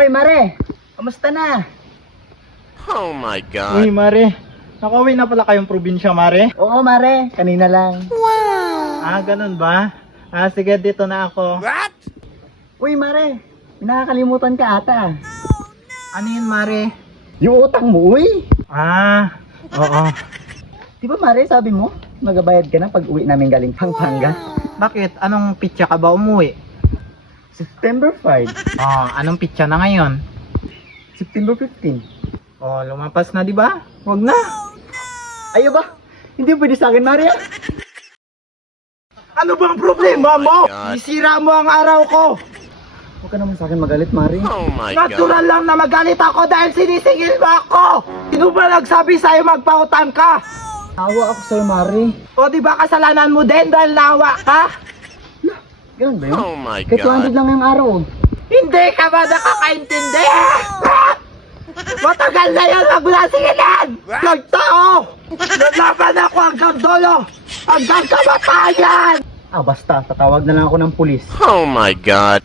Oy, Mare! Kamusta na? Oh my God. Uy, Mare. Nakauwi na pala kayong probinsya, Mare. Oo, Mare. Kanina lang. Ah, ganun ba? Ah, sige, dito na ako. What? Uy, Mare. May nakakalimutan ka ata. Ano yun, Mare? Yung utang mo, uy! Ah, oo. Di ba, Mare, sabi mo, magabayad ka na pag uwi namin galing Pampanga? Bakit? Anong pitsa ka ba umuwi? September 5. Oh, anong pitsa na ngayon? September 15. Oh, lumapas na, di ba? Wag na. Ayo ba? Hindi pwede sa akin, Mare. Ano bang problema mo? God. Isira mo ang araw ko. Huwag ka naman sa akin magalit, Mare. Oh my God. Natural lang na magalit ako dahil sinisingil mo ako. Sino ba nagsabi sa'yo magpautang ka? Awa ako sa'yo, Mare. O di ba kasalanan mo din dahil nawa ka? Ganun ba yun? Oh my Kaya 200 God. lang yung araw. Hindi ka ba nakakaintindi? Matagal na yan maglasingilan! Nagtao! Nalaban ako hanggang dulo! Hanggang kamatayan! Ah, basta. Tatawag na lang ako ng pulis. Oh my God.